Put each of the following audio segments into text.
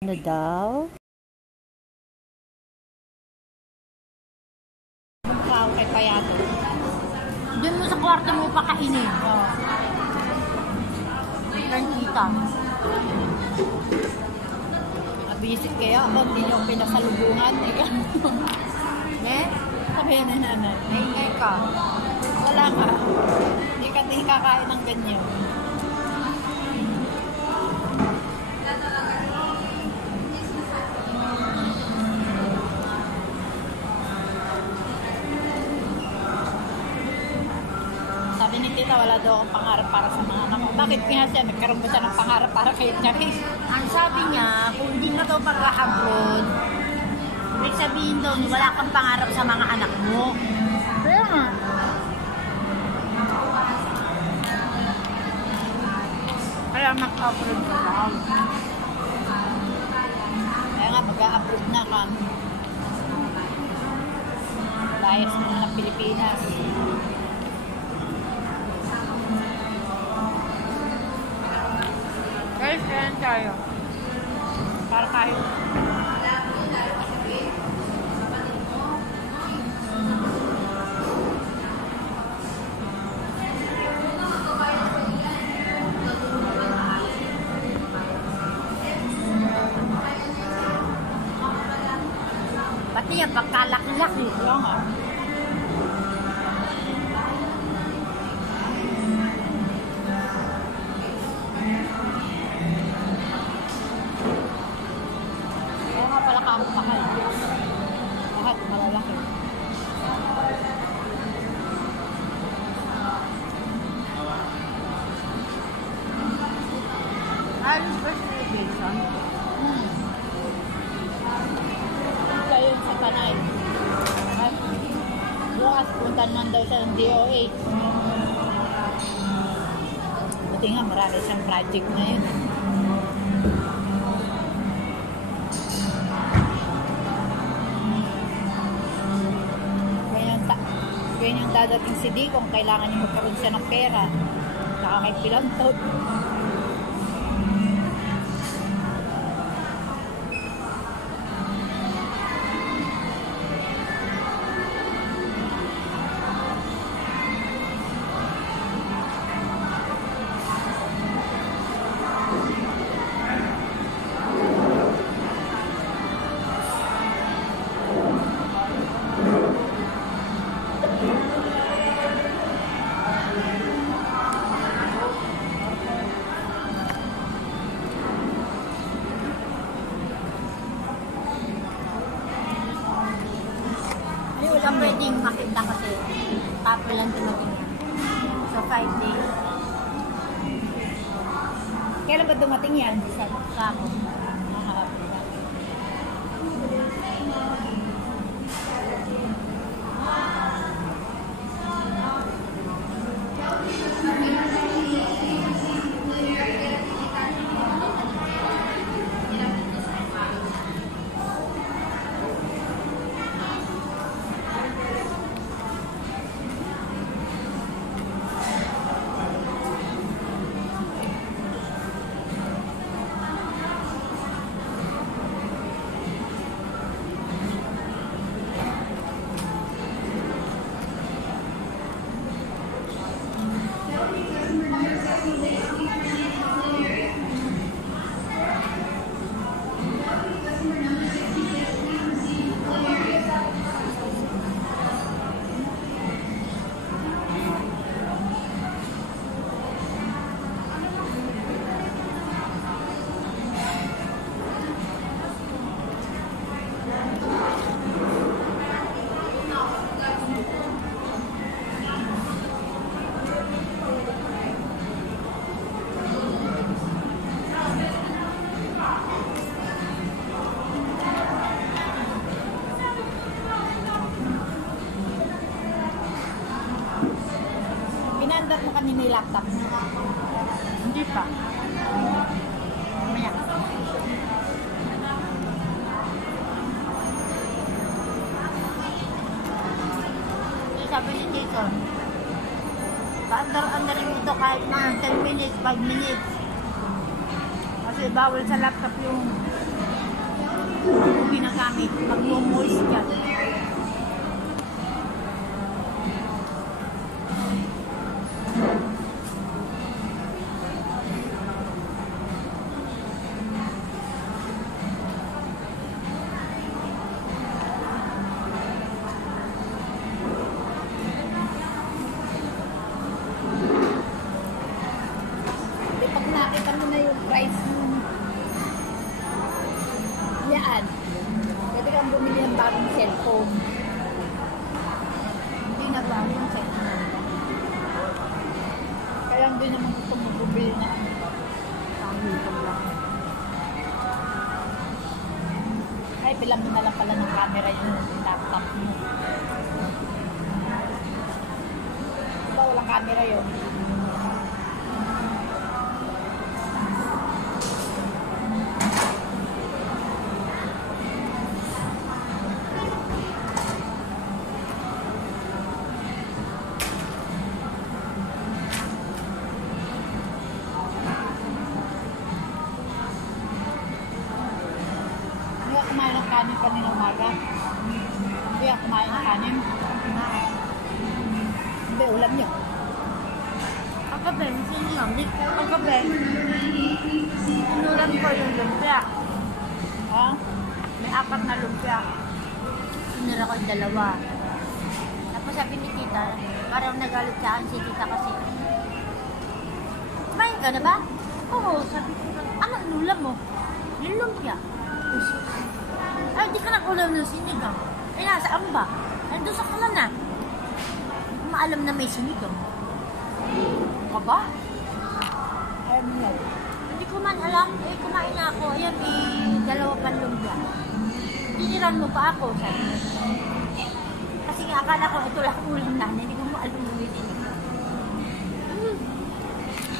Ano daw? Mukha kay Payato. Doon mo sa kwarto mo pakainin. Oo. Kita. Nabisit kayo ako, hindi niyo pinasalubungan. Eh? Sabi yan ni nanay. Ingay ka. Wala ka. Hindi ka din kakain ng ganyan. Sabi ni tita, wala daw akong pangarap para sa mga anak ko. Bakit nga siya? Nagkaroon ba siya ng pangarap para kay Charis? Ang sabi niya, kung hindi mo daw pag-abroad, may sabihin daw, wala kang pangarap sa mga anak mo. Kaya nga. Kaya mag-abroad ka daw. Kaya nga, mag-a-approve na kami. Layas mo ng Pilipinas. Guys, kaya tayo. Para kahit Pati yan, pagkalaki-laki. kaya nga. Kaya nga pala ka ang mahal. Lahat malalaki. Alis ba celebration? Punta yun sa Panay. At bukas punta naman daw siya ng DOH. Buti nga marami siyang project na yun. Ganyan dadating si Di kung kailangan niya magkaroon siya ng pera. Saka may pilantot. Wala pwedeng makita kasi tapo lang dumating yan. So 5 days. Kailan ba dumating yan? Sa Sabo. Pinandat mo kanina yung laptop mo. Hindi pa. Mamaya. Sabi ni Jason, paandar-andarin mo ito kahit mga 10 minutes, 5 minutes. Kasi bawal sa laptop yung Yung ginagamit. Pag-moist yan. Pag nakita mo na yung price mo, yan. Pwede kang bumili ng bagong cellphone. Hindi na ba yung cellphone? Kaya hindi naman gusto mo bumili na Pang-YouTube lang. ay, bilang mo na lang pala ng camera yung laptop mo. Diba walang camera yun? Hindi ako kumain ng kanin kanina umaga. Hindi ako kumain ng kanin. Hindi, ulam niya. Kagabi, sinilambik. Kagabi, sinulan ko yung lumpia. Ha? May 4 na lumpia. Sinura ko yung 2. Tapos sabi ni tita, parang nagalit sa akin si tita kasi, kumain ka na ba? Oo, sabi ko, anong ulam mo? Yung lumpia. Ay, di ka nag-ulam ng sinigang. Eh, nasaan ba? Nandun sa kalan na. Hindi ko maalam na may sinigang. Ka ba? Ayaw mo yan. Hindi ko man alam. Eh, kumain na ako. Ayan, may 2 pang lumpia. Tiniran mo pa ako, sabi niya. Kasi nga, akala ko ito lang ulam na. Hindi ko maalam na may sinigang.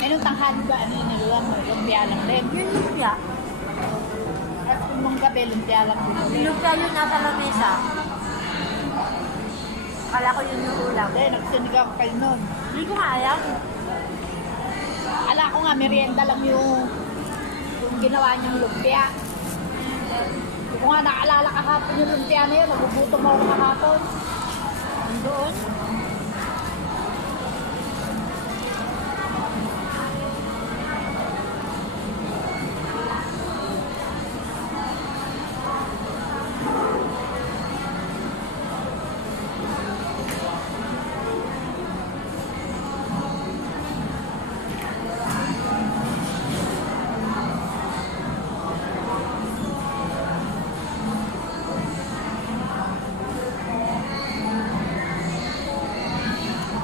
Eh, nung tanghali ba, ano yung niluwan mo? Lumpia lang din. Yung lumpia. At kung nung gabi, lumpia lang din ulit. Lumpia yun nasa lamesa. Akala ko yun yung ulam. Hindi, nagsinigang kayo nun. Hindi ko nga alam. Ala ko nga, merienda lang yung ginawa niyang lumpia. Hindi ko nga naalala kahapon yung lumpia na yun. Nagugutom ako kahapon. Doon.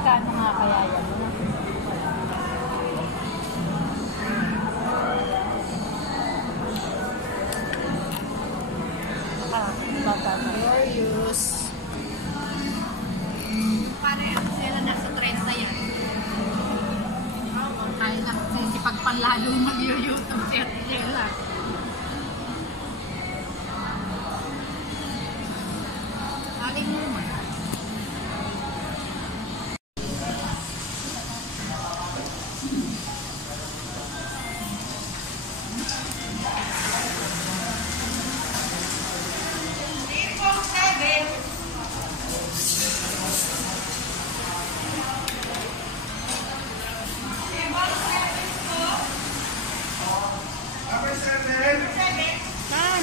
Kano nga kaya yan? Bata na. Glorious. Paano yan? Sila nasa 30 yan. Kaya lang si pagpanlalo mag-YouTube siya sila. Aling mo naman.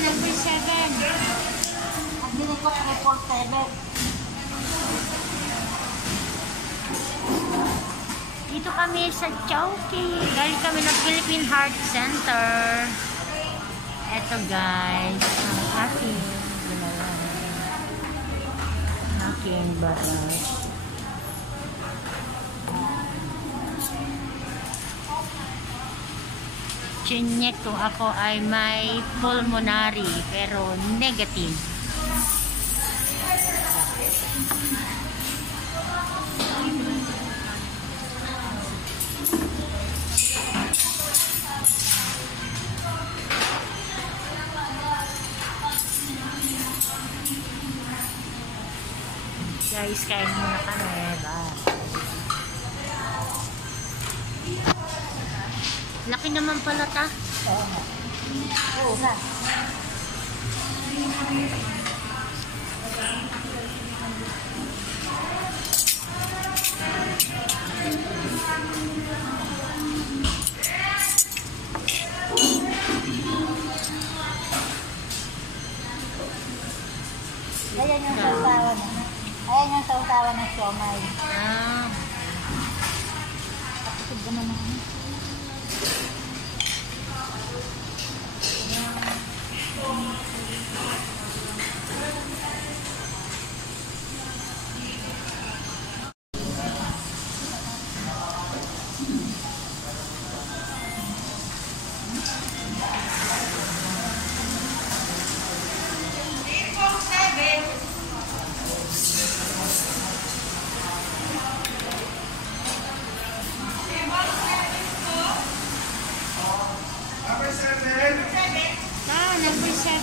Number 7. Ang binili ko 347. Dito kami sa Chowking. Galing kami ng Philippine Heart Center. Eto guys, ang aking ginawa. Aking batas. Chinyek kung ako ay may pulmonary pero negative. Guys, kain muna kami. Bye. Laki naman pala ta. Oo nga. Oo nga. Ayan yung sausawan. Ayan yung sausawan ng siomay. Ah. Kapatid naman ako. Ah, number 7.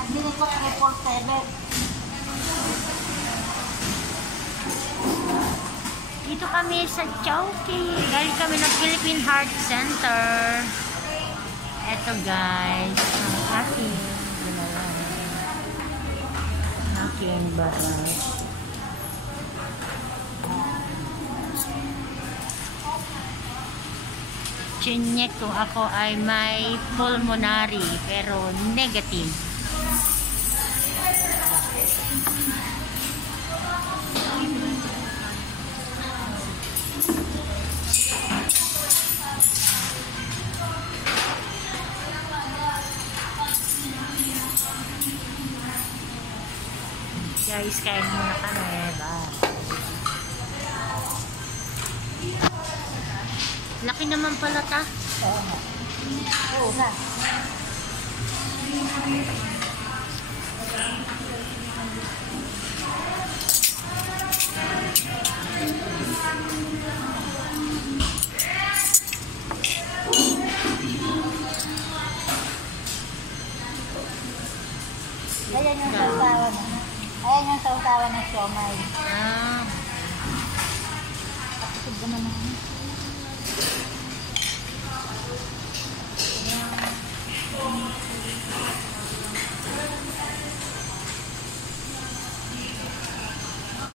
Ang bili ko 347. Dito kami sa Chowking. Galing kami ng Philippine Heart Center. Eto guys, ang aking ginawa. Aking baras. Chinyek kung ako ay may pulmonary pero negative. Guys, kain muna kami. Bye. Laki naman pala ta. Oo nga. Oo nga. Ayan yung sausawan. Ayan yung sausawan ng siomay. Ah. Kapatid naman ako.